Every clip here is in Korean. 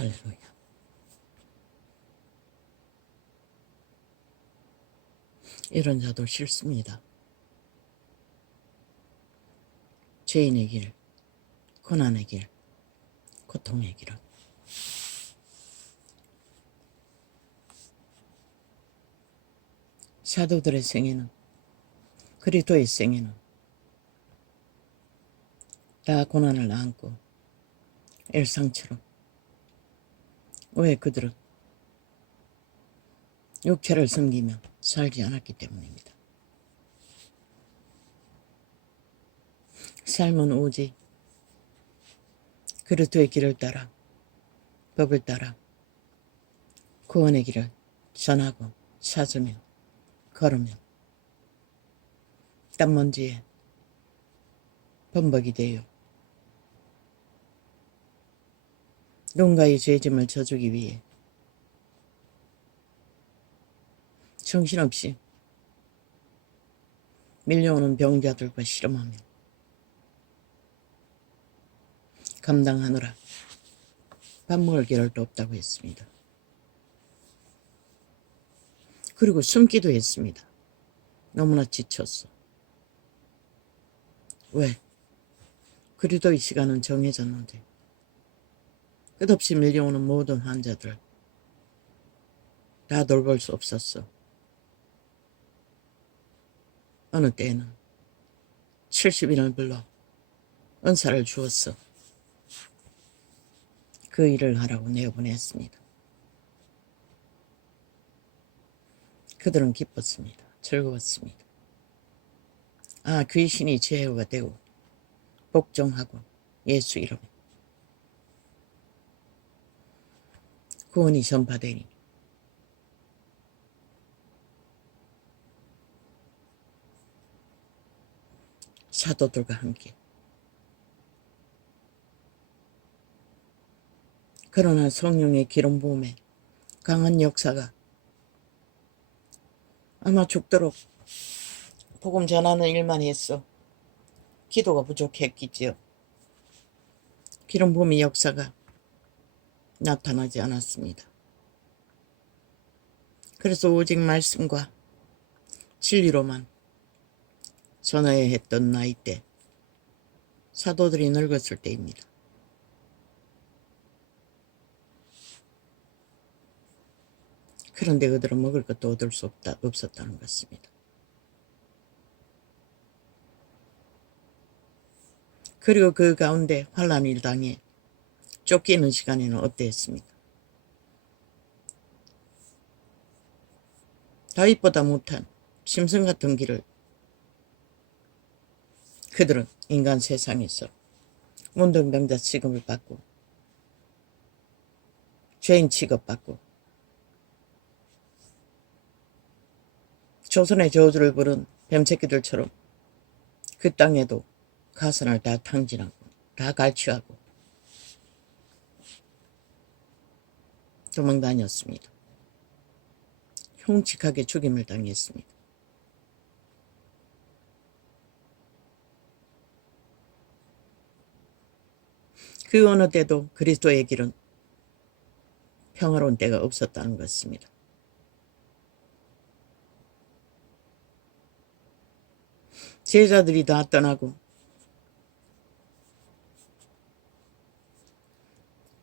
할렐루야. 이런 자도 싫습니다. 죄인의 길, 고난의 길, 고통의 길은 사도들의 생애는, 그리스도의 생애는 다 고난을 안고 일상처럼, 왜 그들은 육체를 섬기며 살지 않았기 때문입니다. 삶은 오직 그리스도의 길을 따라, 법을 따라 구원의 길을 전하고 찾으며 걸으며 땀먼지에 범벅이 되어 누군가의 죄짐을 져주기 위해 정신없이 밀려오는 병자들과 씨름하며 감당하느라 밥 먹을 겨를도 없다고 했습니다. 그리고 숨기도 했습니다. 너무나 지쳤어. 왜? 그리스도의 시간은 정해졌는데 끝없이 밀려오는 모든 환자들 다 돌볼 수 없었어. 어느 때에는 70인을 불러 은사를 주었어. 그 일을 하라고 내보냈습니다. 그들은 기뻤습니다. 즐거웠습니다. 아, 귀신이 제어가 되고 복종하고 예수 이름에 구원이 전파되니 사도들과 함께. 그러나 성령의 기름 부음에 강한 역사가 아마 죽도록 복음 전하는 일만 했어. 기도가 부족했겠지요. 기름 부음의 역사가 나타나지 않았습니다. 그래서 오직 말씀과 진리로만 전해야 했던 나이 때, 사도들이 늙었을 때입니다. 그런데 그들은 먹을 것도 얻을 수 없었다는 것입니다. 그리고 그 가운데 환난을 당해 쫓기는 시간에는 어땠습니까? 다윗보다 못한 심성 같은 길을 그들은 인간 세상에서 문둥병자 취급을 받고 죄인 취급받고 조선의 저주를 부른 뱀새끼들처럼 그 땅에도 가선을 다 탕진하고 다 갈취하고 도망다녔습니다. 흉측하게 죽임을 당했습니다. 그 어느 때도 그리스도의 길은 평화로운 때가 없었다는 것입니다. 제자들이 다 떠나고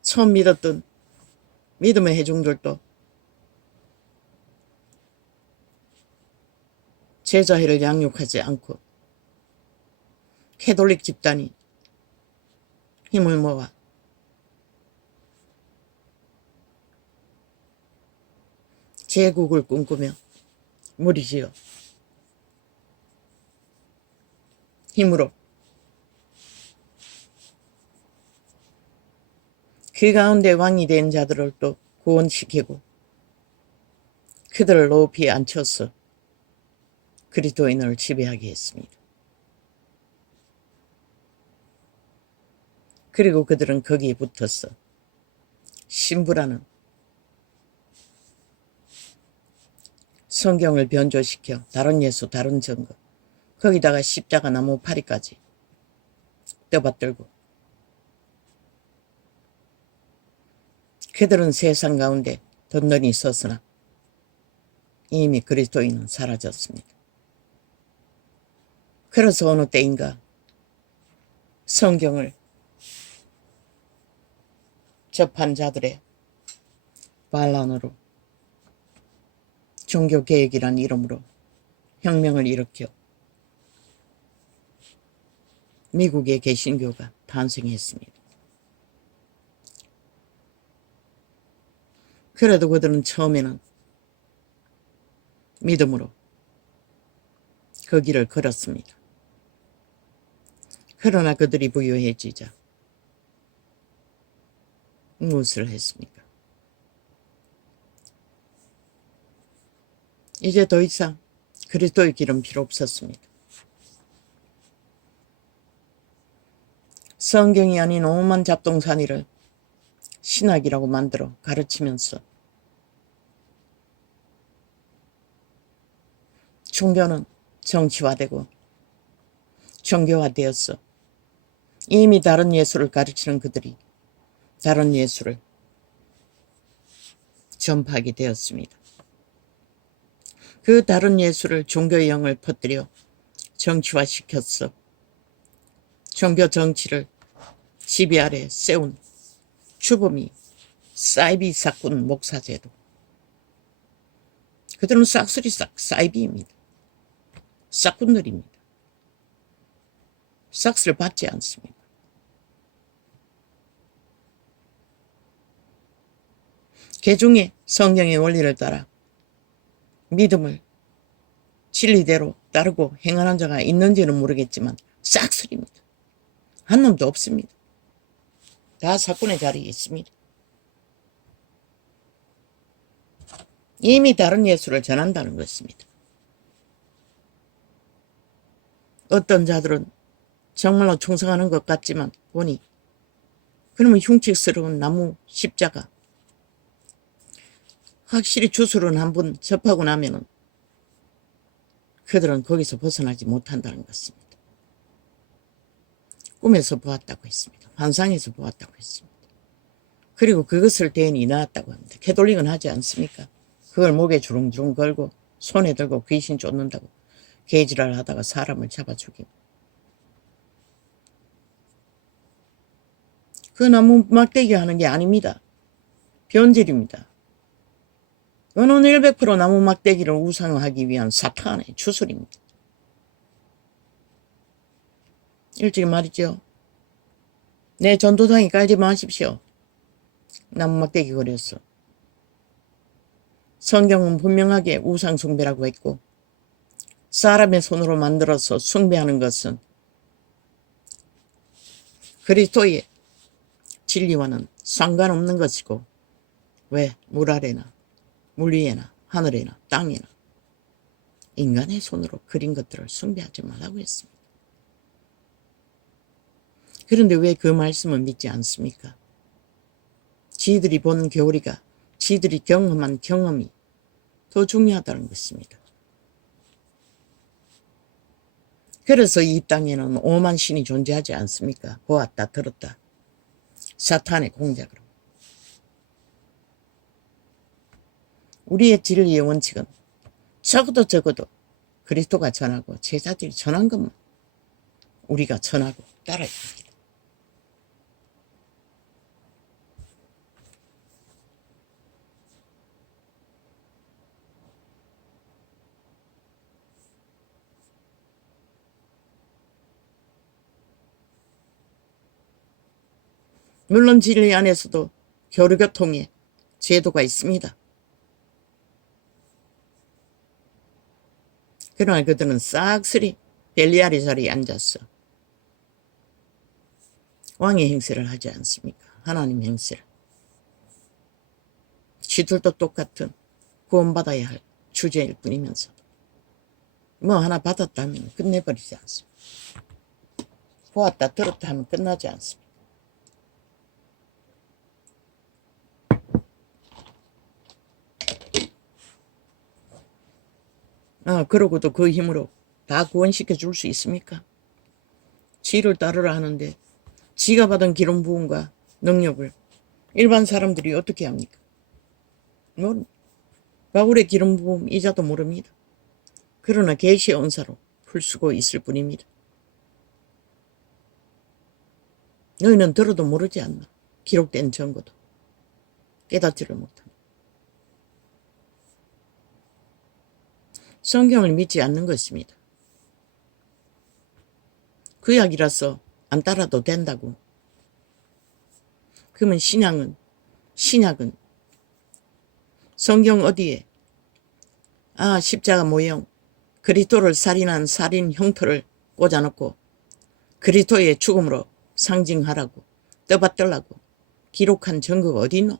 처음 믿었던 믿음의 회중들도 제자회를 양육하지 않고 캐톨릭 집단이 힘을 모아 제국을 꿈꾸며 무리지어 힘으로 그 가운데 왕이 된 자들을 또 구원시키고 그들을 높이 앉혀서 그리스도인을 지배하게 했습니다. 그리고 그들은 거기에 붙었어. 신부라는 성경을 변조시켜 다른 예수 다른 증거 거기다가 십자가 나무 파리까지 떠받들고 그들은 세상 가운데 덧널이 섰으나 이미 그리스도인은 사라졌습니다. 그래서 어느 때인가 성경을 접한 자들의 반란으로 종교개혁이란 이름으로 혁명을 일으켜 미국의 개신교가 탄생했습니다. 그래도 그들은 처음에는 믿음으로 그 길을 걸었습니다. 그러나 그들이 부유해지자 무엇을 했습니까? 이제 더 이상 그리스도의 길은 필요 없었습니다. 성경이 아닌 오만 잡동사니를 신학이라고 만들어 가르치면서 종교는 정치화되고 종교화되었어. 이미 다른 예수를 가르치는 그들이 다른 예수를 전파하게 되었습니다. 그 다른 예수를 종교의 영을 퍼뜨려 정치화시켰어. 종교 정치를 지배 아래 세운 주범이 사이비 사꾼 목사제도. 그들은 싹쓸이 사이비입니다. 사꾼들입니다. 싹스를 받지 않습니다. 개중에 성경의 원리를 따라 믿음을 진리대로 따르고 행하는 자가 있는지는 모르겠지만 싹쓸이입니다. 한 놈도 없습니다. 다 사꾼의 자리에 있습니다. 이미 다른 예수를 전한다는 것입니다. 어떤 자들은 정말로 충성하는 것 같지만 보니 그러면 흉측스러운 나무 십자가 확실히 주술은 한번 접하고 나면은 그들은 거기서 벗어나지 못한다는 것입니다. 꿈에서 보았다고 했습니다. 환상에서 보았다고 했습니다. 그리고 그것을 대인이 나왔다고 합니다. 캐톨릭은 하지 않습니까? 그걸 목에 주렁주렁 걸고 손에 들고 귀신 쫓는다고 개지랄 하다가 사람을 잡아 죽이고. 그 나무 막대기 하는 게 아닙니다. 변질입니다. 은혼 100% 나무 막대기를 우상화하기 위한 사탄의 주술입니다. 일찍 말이죠. 내 전도당에 깔지 마십시오. 나무 막대기 그렸어. 성경은 분명하게 우상 숭배라고 했고 사람의 손으로 만들어서 숭배하는 것은 그리스도의 진리와는 상관없는 것이고 왜 물 아래나 물 위에나 하늘에나 땅에나 인간의 손으로 그린 것들을 숭배하지 말라고 했습니다. 그런데 왜 그 말씀을 믿지 않습니까? 지들이 본 교리가 지들이 경험한 경험이 더 중요하다는 것입니다. 그래서 이 땅에는 오만 신이 존재하지 않습니까? 보았다 들었다. 사탄의 공작으로. 우리의 진리의 원칙은 적어도 그리스도가 전하고 제자들이 전한 것만 우리가 전하고 따라야 합니다. 물론 진리 안에서도 교류교통의 제도가 있습니다. 그러나 그들은 싹쓸이 벨리알의 자리에 앉았어. 왕의 행세를 하지 않습니까? 하나님 행세를. 지들도 똑같은 구원받아야 할 주제일 뿐이면서도 뭐 하나 받았다면 끝내버리지 않습니다. 보았다 들었다 하면 끝나지 않습니다. 그러고도 그 힘으로 다 구원시켜 줄 수 있습니까? 지를 따르라 하는데 지가 받은 기름 부음과 능력을 일반 사람들이 어떻게 합니까? 뭐 바울의 기름 부음 이자도 모릅니다. 그러나 계시의 은사로 풀수고 있을 뿐입니다. 너희는 들어도 모르지 않나? 기록된 증거도 깨닫지를 못한다. 성경을 믿지 않는 것입니다. 구약이라서 안 따라도 된다고. 그러면 신약은 성경 어디에 십자가 모형 그리스도를 살인한 살인 형태를 꽂아놓고 그리스도의 죽음으로 상징하라고 떠받들라고 기록한 증거가 어디 있노?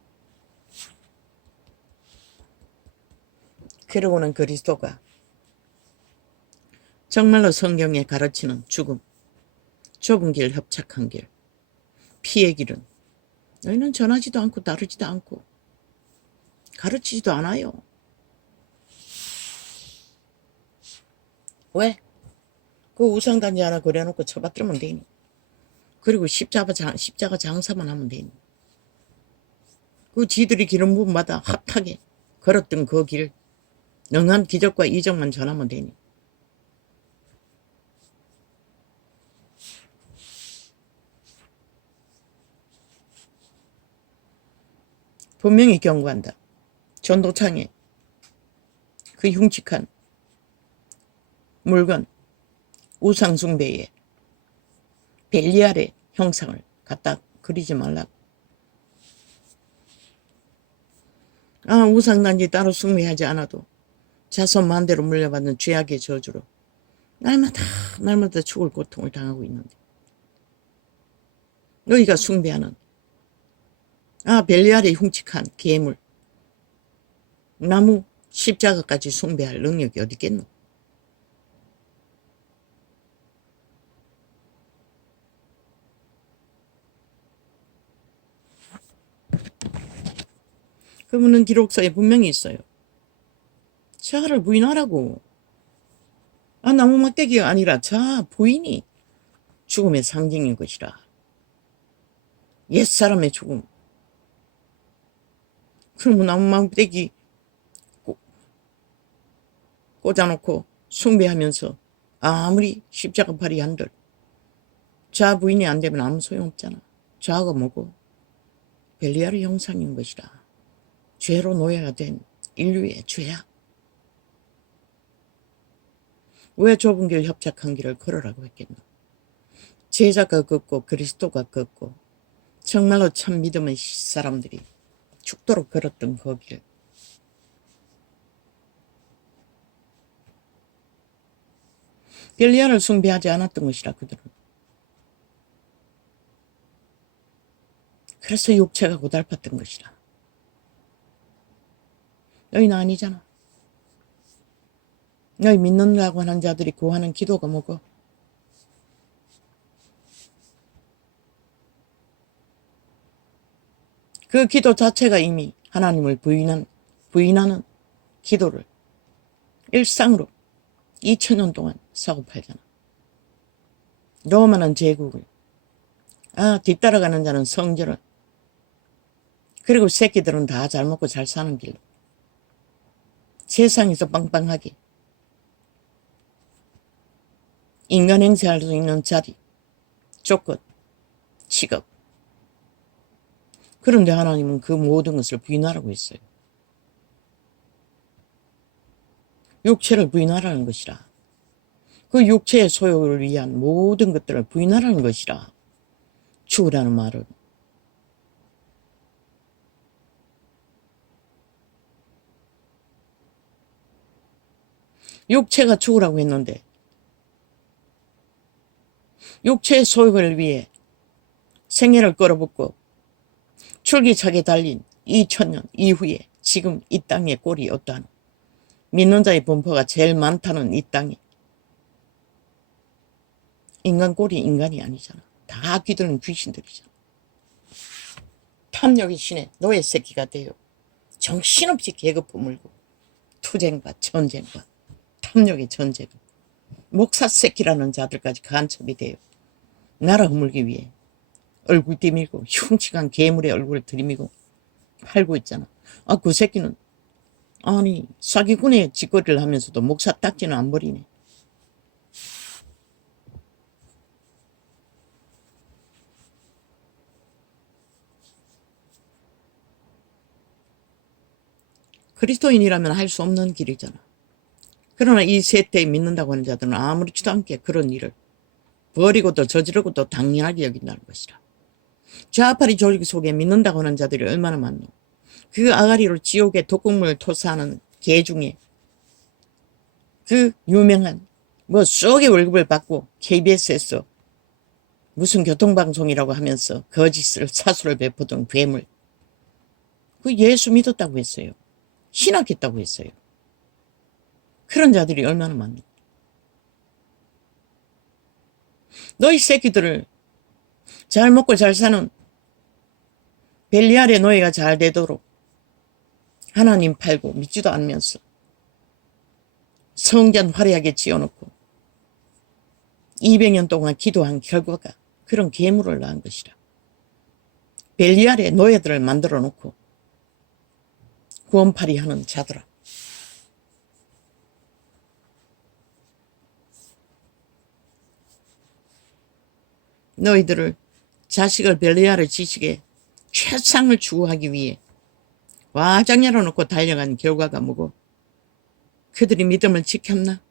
그러고는 그리스도가 정말로 성경에 가르치는 죽음, 좁은 길, 협착한 길, 피의 길은 너희는 전하지도 않고 따르지도 않고 가르치지도 않아요. 왜? 그 우상단지 하나 그려놓고 쳐받들면 되니. 그리고 십자가 장사만 하면 되니. 그 지들이 기름 부음마다 핫하게 걸었던 그 길, 능한 기적과 이적만 전하면 되니. 분명히 경고한다. 전도창에 그 흉측한 물건, 우상숭배에 벨리알의 형상을 갖다 그리지 말라고. 우상단지 따로 숭배하지 않아도 자손 만대로 물려받는 죄악의 저주로 날마다 죽을 고통을 당하고 있는데 너희가 숭배하는 벨리알의 흉측한 괴물, 나무 십자가까지 숭배할 능력이 어디 있겠노? 그분은 기록서에 분명히 있어요. 자아를 부인하라고. 나무 막대기가 아니라 자아 부인이 죽음의 상징인 것이라. 옛사람의 죽음. 그러면 나무 막대기 꽂아놓고 숭배하면서 아무리 십자가팔이 한들 자아 부인이 안 되면 아무 소용없잖아. 자아가 뭐고? 벨리알의 형상인 것이라. 죄로 노예가 된 인류의 죄악. 왜 좁은 길 협착한 길을 걸으라고 했겠노? 제자가 걷고 그리스도가 걷고 정말로 참 믿음의 사람들이 죽도록 걸었던 그 길. 벨리알을 숭배하지 않았던 것이라 그들은. 그래서 육체가 고달팠던 것이라. 너희는 아니잖아. 너희 믿는다고 하는 자들이 구하는 기도가 뭐고? 그 기도 자체가 이미 하나님을 부인하는 기도를 일상으로 2000년 동안 사고 팔잖아. 로마는 제국을, 뒤따라가는 자는 성전을, 그리고 새끼들은 다 잘 먹고 잘 사는 길로 세상에서 빵빵하게 인간 행세할 수 있는 자리, 조건, 직업. 그런데 하나님은 그 모든 것을 부인하라고 했어요. 육체를 부인하라는 것이라. 그 육체의 소욕을 위한 모든 것들을 부인하라는 것이라. 죽으라는 말은. 육체가 죽으라고 했는데 육체의 소욕을 위해 생애를 끌어붙고 줄기차게 달린 2000년 이후에 지금 이 땅의 꼴이 어떠하노? 믿는 자의 분포가 제일 많다는 이 땅에 인간 꼴이 인간이 아니잖아. 다 귀들은 귀신들이잖아. 탐욕의 신에 노예 새끼가 되어 정신없이 계급 허물고 투쟁과 전쟁과 탐욕의 전쟁, 목사 새끼라는 자들까지 간첩이 되어 나라 허물기 위해 얼굴 디밀고 흉측한 괴물의 얼굴을 들이미고 팔고 있잖아. 아, 그 새끼는 아니 사기꾼의 짓거리를 하면서도 목사 딱지는 안 버리네. 그리스도인이라면 할 수 없는 길이잖아. 그러나 이 세대에 믿는다고 하는 자들은 아무렇지도 않게 그런 일을 버리고도 저지르고도 당연하게 여긴다는 것이라. 좌파리 조직 속에 믿는다고 하는 자들이 얼마나 많노. 그 아가리로 지옥의 독극물을 토사하는 개 중에 그 유명한 뭐 쏙의 월급을 받고 KBS에서 무슨 교통방송이라고 하면서 거짓을 사수를 베푸던 괴물, 그 예수 믿었다고 했어요. 신학했다고 했어요. 그런 자들이 얼마나 많노. 너희 새끼들을 잘 먹고 잘 사는 벨리알의 노예가 잘 되도록 하나님 팔고 믿지도 않으면서 성전 화려하게 지어놓고 200년 동안 기도한 결과가 그런 괴물을 낳은 것이라. 벨리알의 노예들을 만들어 놓고 구원팔이 하는 자들아. 너희들을 자식을 벨리알의 지식에 최상을 추구하기 위해 와장열어 놓고 달려간 결과가 뭐고? 그들이 믿음을 지켰나?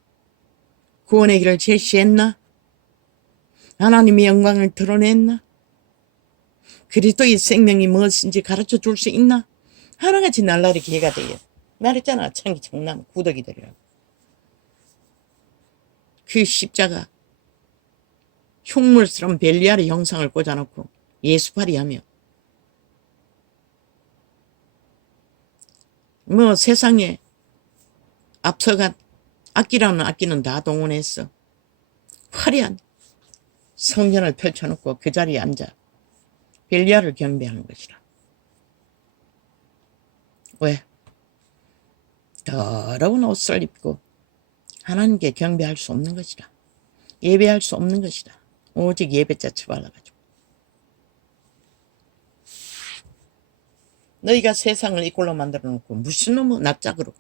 구원의 길을 제시했나? 하나님의 영광을 드러냈나? 그리스도의 생명이 무엇인지 가르쳐 줄 수 있나? 하나같이 날라리 개가 되어. 말했잖아. 창기 청나무 구더기 되리라고. 그 십자가 흉물스러운 벨리알의 형상을 꽂아놓고 예수팔이하며 뭐 세상에 앞서간 악기라는 악기는 다 동원했어. 화려한 성전을 펼쳐놓고 그 자리에 앉아 벨리알을 경배하는 것이라. 왜? 더러운 옷을 입고 하나님께 경배할 수 없는 것이라. 예배할 수 없는 것이다. 오직 예배자 처발라가지고. 너희가 세상을 이꼴로 만들어 놓고 무슨 놈의 낯짝으로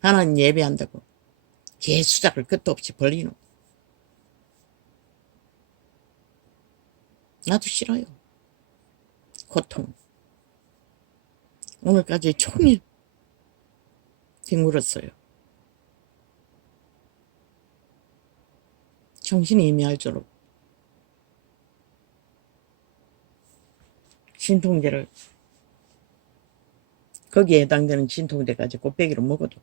하나님 예배한다고 개수작을 끝도 없이 벌리노. 나도 싫어요. 고통. 오늘까지 종일 뒹굴었어요. 정신이 예미할 줄로. 진통제를 거기에 해당되는 진통제까지 곱빼기로 먹어도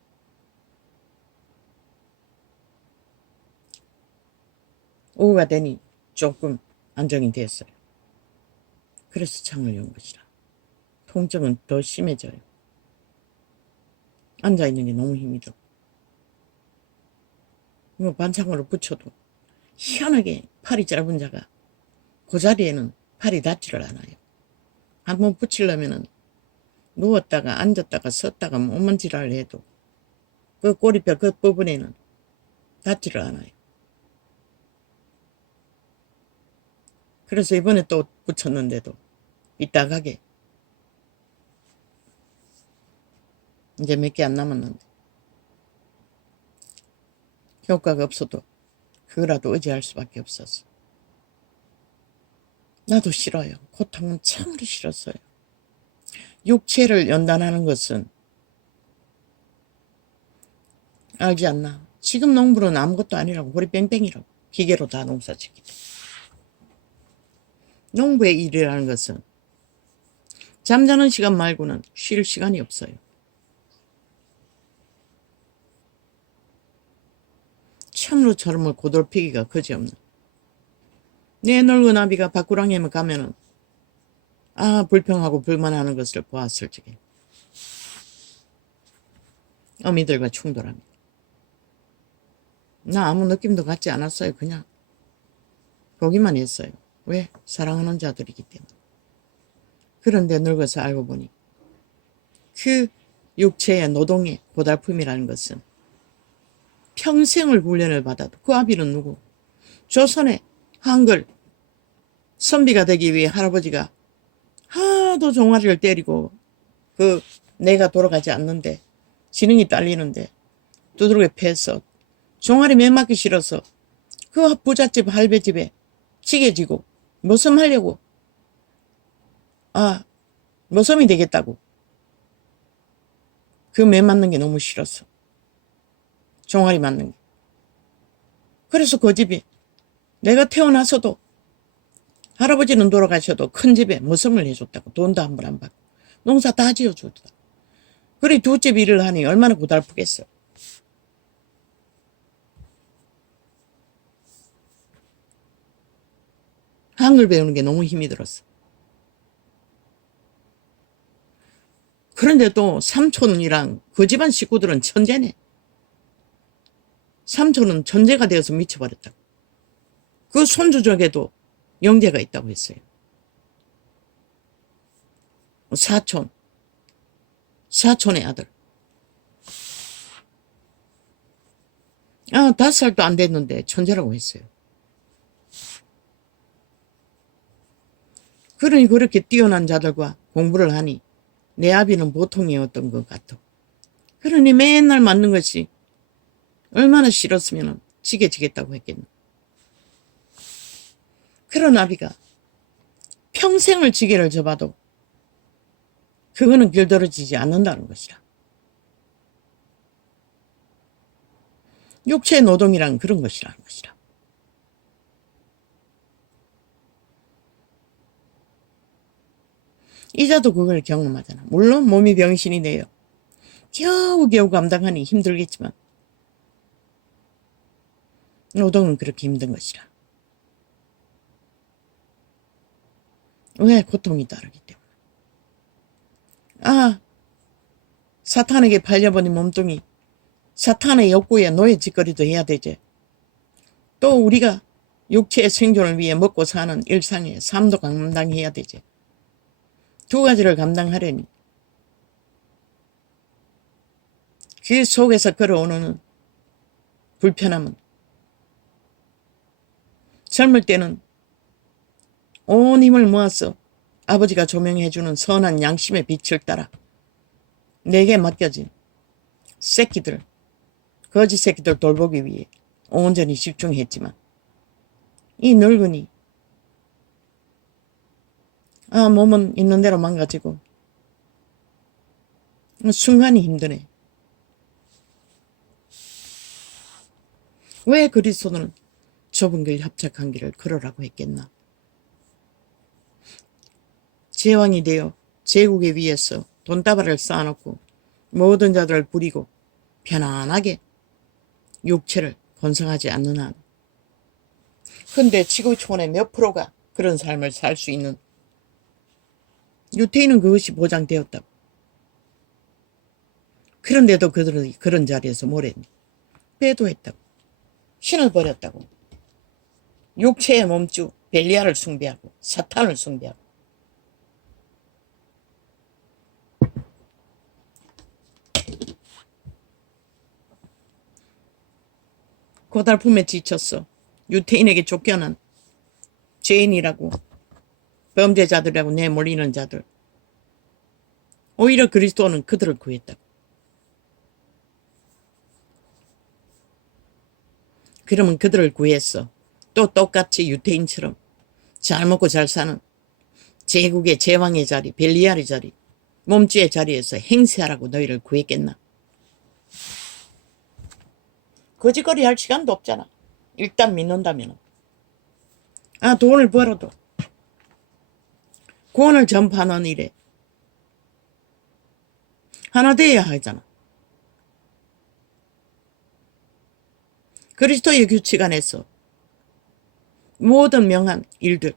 오후가 되니 조금 안정이 됐어요. 그래서 창을 연 것이라. 통증은 더 심해져요. 앉아있는 게 너무 힘이 들어. 뭐 반창고를 붙여도 희한하게 팔이 짧은 자가 그 자리에는 팔이 닿지를 않아요. 한번 붙이려면은 누웠다가 앉았다가 섰다가 몸만 지랄을 해도 그 꼬리뼈 그 부분에는 닿지를 않아요. 그래서 이번에 또 붙였는데도 이따가게 이제 몇 개 안 남았는데 효과가 없어도 그거라도 의지할 수밖에 없었어. 나도 싫어요. 고통은 참으로 싫었어요. 육체를 연단하는 것은 알지 않나? 지금 농부는 아무것도 아니라고. 우리 뺑뺑이라고. 기계로 다 농사 짓기. 농부의 일이라는 것은 잠자는 시간 말고는 쉴 시간이 없어요. 참으로 저름을 고돌피기가 그지없는. 내 늙은 아비가 밭구랑에만 가면은 불평하고 불만하는 것을 보았을 적에 어미들과 충돌합니다. 나 아무 느낌도 갖지 않았어요. 그냥 보기만 했어요. 왜? 사랑하는 자들이기 때문에. 그런데 늙어서 알고 보니 그 육체의 노동의 고달픔이라는 것은 평생을 훈련을 받아도 그 아비는 누구? 조선의 한글 선비가 되기 위해 할아버지가 하도 종아리를 때리고 내가 돌아가지 않는데 지능이 딸리는데 두드러기 패서 종아리 매 맞기 싫어서 그 부잣집 할배집에 지게지고 머슴하려고 머슴이 되겠다고 그 매 맞는 게 너무 싫었어. 종아리 맞는 게. 그래서 그 집이 내가 태어나서도 할아버지는 돌아가셔도 큰 집에 머슴을 해줬다고. 돈도 한 번 안 받고 농사 다 지어줬다. 그래 두 집 일을 하니 얼마나 고달프겠어. 한글 배우는 게 너무 힘이 들었어. 그런데 또 삼촌이랑 그 집안 식구들은 천재네. 삼촌은 천재가 되어서 미쳐버렸다고. 그 손주족에도 영재가 있다고 했어요. 사촌의 아들. 5살도 안 됐는데 천재라고 했어요. 그러니 그렇게 뛰어난 자들과 공부를 하니 내 아비는 보통이었던 것 같아. 그러니 맨날 맞는 것이 얼마나 싫었으면 지겠다고 했겠노. 그런 아비가 평생을 지게를 져봐도 그거는 길들어지지 않는다는 것이라. 육체 노동이란 그런 것이라는 것이라. 이자도 그걸 경험하잖아. 물론 몸이 병신이 돼요. 겨우겨우 감당하니 힘들겠지만 노동은 그렇게 힘든 것이라. 왜? 고통이 따르기 때문에. 사탄에게 팔려버린 몸뚱이, 사탄의 욕구에 노예 짓거리도 해야 되지. 또 우리가 육체의 생존을 위해 먹고 사는 일상의 삶도 감당해야 되지. 두 가지를 감당하려니 그 속에서 걸어오는 불편함은 젊을 때는 온 힘을 모아서 아버지가 조명해주는 선한 양심의 빛을 따라 내게 맡겨진 새끼들, 거지 새끼들 돌보기 위해 온전히 집중했지만 이 늙은이 몸은 있는 대로 망가지고 순간이 힘드네. 왜 그리스도는 좁은 길 협착한 길을 걸으라고 했겠나. 제왕이 되어 제국에 위해서 돈다발을 쌓아놓고 모든 자들을 부리고 편안하게 육체를 건성하지 않는 한. 근데 지구촌의 몇 프로가 그런 삶을 살 수 있는. 유태인은 그것이 보장되었다고. 그런데도 그들은 그런 자리에서 뭘 했니? 배도했다고. 신을 버렸다고. 육체의 몸주 벨리알을 숭배하고 사탄을 숭배하고. 고달픔에 지쳤어. 유태인에게 쫓겨난 죄인이라고 범죄자들이라고 내몰리는 자들. 오히려 그리스도는 그들을 구했다고. 그러면 그들을 구했어. 또 똑같이 유태인처럼 잘 먹고 잘 사는 제국의 제왕의 자리, 벨리알의 자리, 몸주의 자리에서 행세하라고 너희를 구했겠나? 거짓거리 할 시간도 없잖아. 일단 믿는다면. 돈을 벌어도 구원을 전파하는 일에 하나 되어야 하잖아. 그리스도의 규칙 안에서 모든 명한 일들,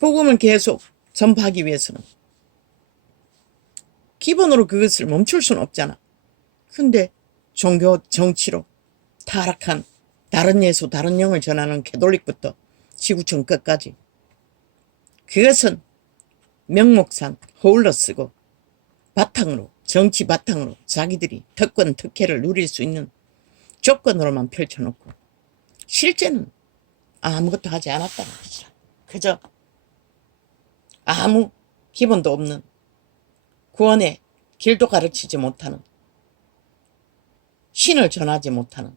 복음을 계속 전파하기 위해서는 기본으로 그것을 멈출 수는 없잖아. 근데 종교 정치로 타락한 다른 예수 다른 영을 전하는 캐톨릭부터 지구촌 끝까지 그것은 명목상 허울러 쓰고 바탕으로 정치 바탕으로 자기들이 특권 특혜를 누릴 수 있는 조건으로만 펼쳐놓고 실제는 아무것도 하지 않았다는 것이라. 그저 아무 기본도 없는, 구원의 길도 가르치지 못하는, 신을 전하지 못하는,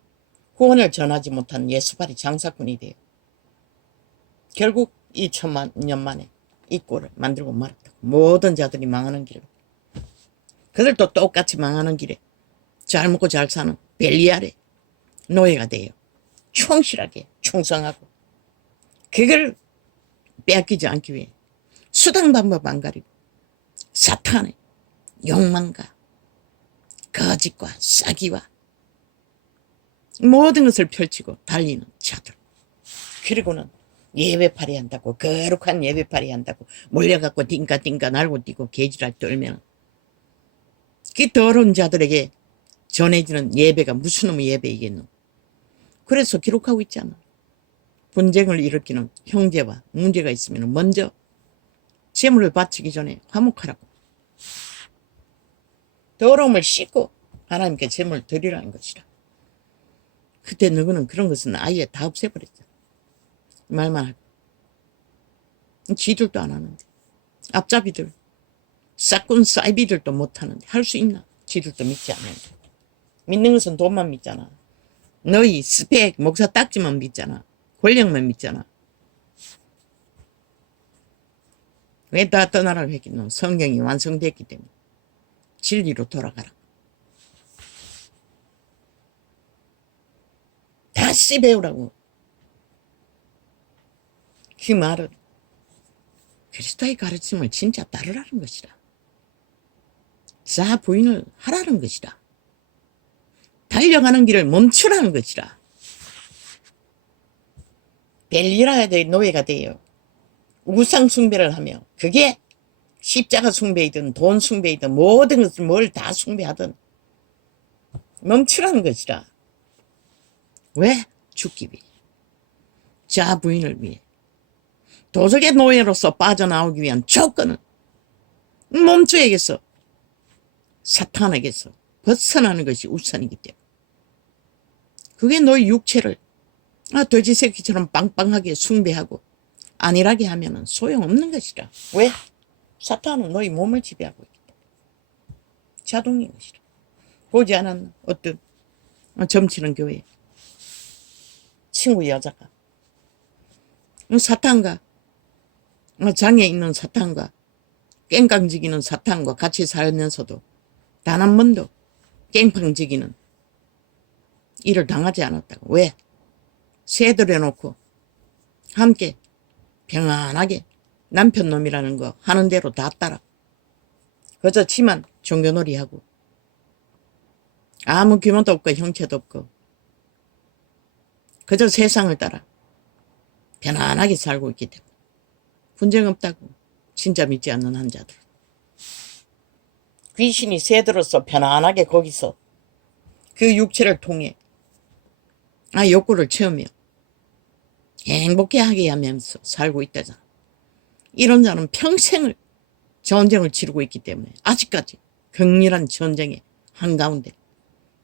구원을 전하지 못하는 예수발이 장사꾼이 돼요. 결국 2000만 년 만에 이 꼴을 만들고 말았다고. 모든 자들이 망하는 길로. 그들도 똑같이 망하는 길에 잘 먹고 잘 사는 벨리알의 노예가 돼요. 충실하게 충성하고, 그걸 빼앗기지 않기 위해 수단 방법 안 가리고 사탄의 욕망과 거짓과 싸기와 모든 것을 펼치고 달리는 자들. 그리고는 예배팔이 한다고, 거룩한 예배팔이 한다고 몰려갖고 띵까띵까 날고 뛰고 개지랄 떨면 그 더러운 자들에게 전해지는 예배가 무슨 놈의 예배이겠노. 그래서 기록하고 있잖아. 분쟁을 일으키는 형제와 문제가 있으면 먼저 제물을 바치기 전에 화목하라고. 더러움을 씻고 하나님께 제물을 드리라는 것이라. 그때 너희는 그런 것은 아예 다 없애버렸잖아. 말만 하고. 지들도 안 하는데. 앞잡이들, 싹군 사이비들도 못하는데 할 수 있나? 지들도 믿지 않는데. 믿는 것은 돈만 믿잖아. 너희 스펙, 목사 딱지만 믿잖아. 권력만 믿잖아. 왜 다 떠나라고 했겠노? 성경이 완성됐기 때문에. 진리로 돌아가라. 다시 배우라고. 그 말은 그리스도의 가르침을 진짜 따르라는 것이라. 자 부인을 하라는 것이라. 달려가는 길을 멈추라는 것이라. 벨리라의 노예가 되어 우상 숭배를 하며, 그게 십자가 숭배이든 돈 숭배이든 모든 것을 뭘 다 숭배하든 멈추라는 것이라. 왜? 죽기 위해. 자 부인을 위해. 도적의 노예로서 빠져나오기 위한 조건은 몸주에게서, 사탄에게서 벗어나는 것이 우선이기 때문에. 그게 너의 육체를 돼지 새끼처럼 빵빵하게 숭배하고 안일하게 하면 소용없는 것이라. 왜? 사탄은 너희 몸을 지배하고 있기 때문에. 자동인 것이라. 보지 않았나? 어떤 점치는 교회 친구 여자가 사탄과, 장애 있는 사탄과 깽깡지기는 사탄과 같이 살면서도 단 한 번도 깽팡지기는 일을 당하지 않았다고. 왜? 새들여놓고 함께 평안하게 남편 놈이라는 거 하는 대로 다 따라. 그저 지만 종교놀이하고 아무 규모도 없고 형체도 없고 그저 세상을 따라 편안하게 살고 있기 때문에 분쟁 없다고. 진짜 믿지 않는 한자들. 귀신이 새들어서 편안하게 거기서 그 육체를 통해 욕구를 채우며 행복해하게 하면서 살고 있다잖아. 이런 자는 평생을 전쟁을 치르고 있기 때문에 아직까지 격렬한 전쟁의 한가운데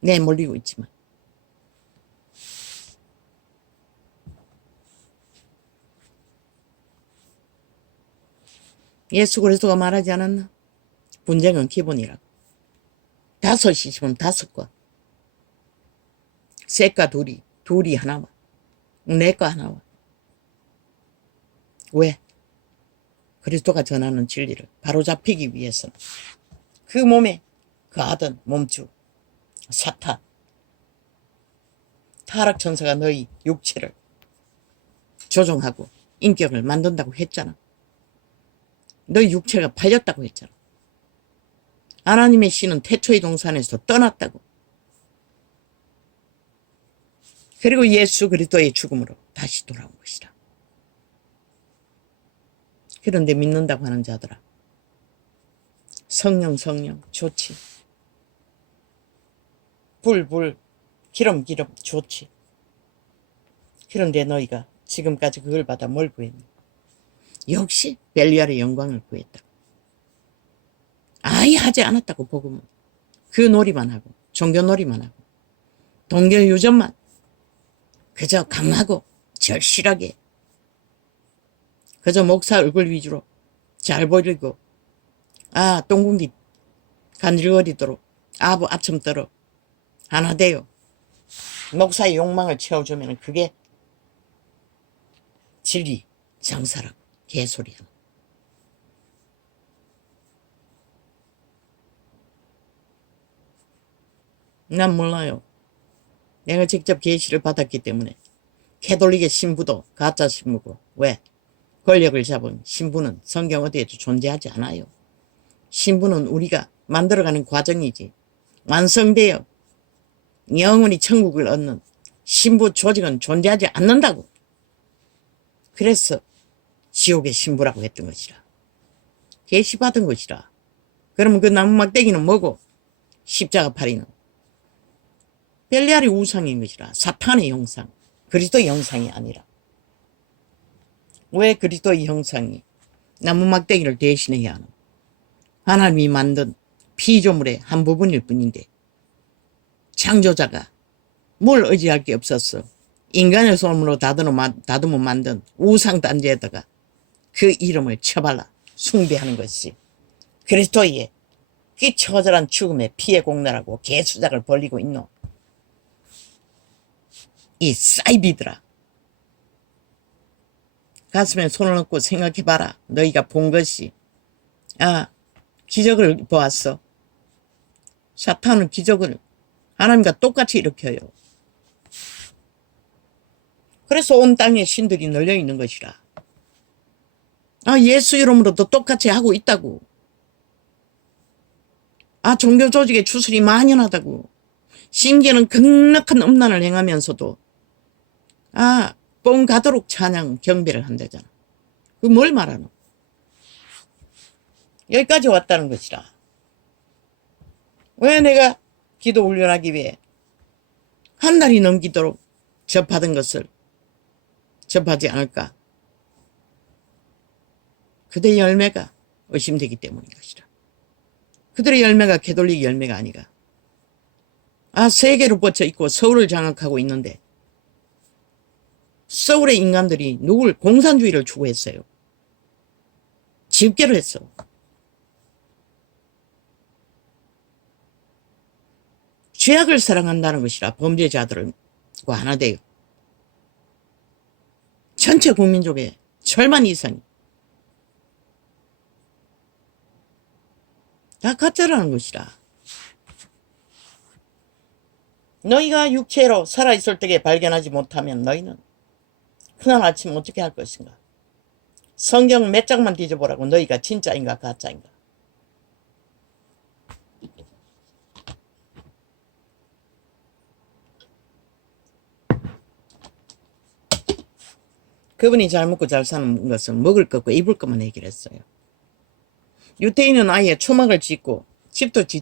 내몰리고 있지만, 예수 그리스도가 말하지 않았나? 분쟁은 기본이라고. 5이시면 5과, 셋과 둘이 하나와, 넷과 하나와. 왜? 그리스도가 전하는 진리를 바로잡히기 위해서는 그 몸에 거하던 몸주 사탄, 타락천사가 너희 육체를 조종하고 인격을 만든다고 했잖아. 너희 육체가 팔렸다고 했잖아. 하나님의 씨는 태초의 동산에서 떠났다고. 그리고 예수 그리스도의 죽음으로 다시 돌아온 것이라. 그런데 믿는다고 하는 자들아, 성령 좋지. 불 기름 좋지. 그런데 너희가 지금까지 그걸 받아 뭘 구했니? 역시 벨리알의 영광을 구했다. 아예 하지 않았다고. 복음은 그 놀이만 하고 종교 놀이만 하고 동교 유전만 그저 강하고 절실하게 그저 목사 얼굴 위주로 잘 보이고 똥궁디 간질거리도록 아부 아첨 떨어 하나 돼요. 목사의 욕망을 채워주면 그게 진리 장사라고 개소리야. 난 몰라요. 내가 직접 계시를 받았기 때문에. 캐톨릭의 신부도 가짜 신부고. 왜? 권력을 잡은 신부는 성경 어디에도 존재하지 않아요. 신부는 우리가 만들어가는 과정이지. 완성되어 영원히 천국을 얻는 신부 조직은 존재하지 않는다고. 그래서 지옥의 신부라고 했던 것이라. 계시 받은 것이라. 그러면 그 나무막대기는 뭐고? 십자가 팔이는 벨리알의 우상인 것이라. 사탄의 형상, 그리스도의 형상이 아니라. 왜 그리스도의 형상이 나무막대기를 대신해야 하노? 하나님이 만든 피조물의 한 부분일 뿐인데 창조자가 뭘 의지할 게 없었어. 인간의 손으로 다듬어 만든 우상단지에다가 그 이름을 쳐발라 숭배하는 것이 그리스도의 그 처절한 죽음의 피해 공로라고 개수작을 벌리고 있노. 이 사이비들아. 가슴에 손을 얹고 생각해봐라. 너희가 본 것이. 기적을 보았어. 사탄은 기적을 하나님과 똑같이 일으켜요. 그래서 온 땅에 신들이 널려 있는 것이라. 예수 이름으로도 똑같이 하고 있다고. 종교 조직의 추슬이 만연하다고. 심지어는 극력한 음란을 행하면서도 뻥 가도록 찬양 경배를 한다잖아. 그 뭘 말하노? 여기까지 왔다는 것이라. 왜 내가 기도 훈련하기 위해 한 달이 넘기도록 접하던 것을 접하지 않을까? 그들의 열매가 의심되기 때문인 것이라. 그들의 열매가 캐톨릭 열매가 아니가. 세계로 뻗쳐 있고 서울을 장악하고 있는데 서울의 인간들이 누굴 공산주의를 추구했어요. 집계를 했어. 죄악을 사랑한다는 것이라. 범죄자들과 하나 돼요. 전체 국민족의 절반 이상이 다 가짜라는 것이라. 너희가 육체로 살아있을 때에 발견하지 못하면 너희는 그날 아침 어떻게 할 것인가? 성경 몇 장만 뒤져보라고. 너희가 진짜인가 가짜인가? 그분이 잘 먹고 잘 사는 것은 먹을 것과 입을 것만 얘기를 했어요. 유태인은 아예 초막을 짓고 집도 짓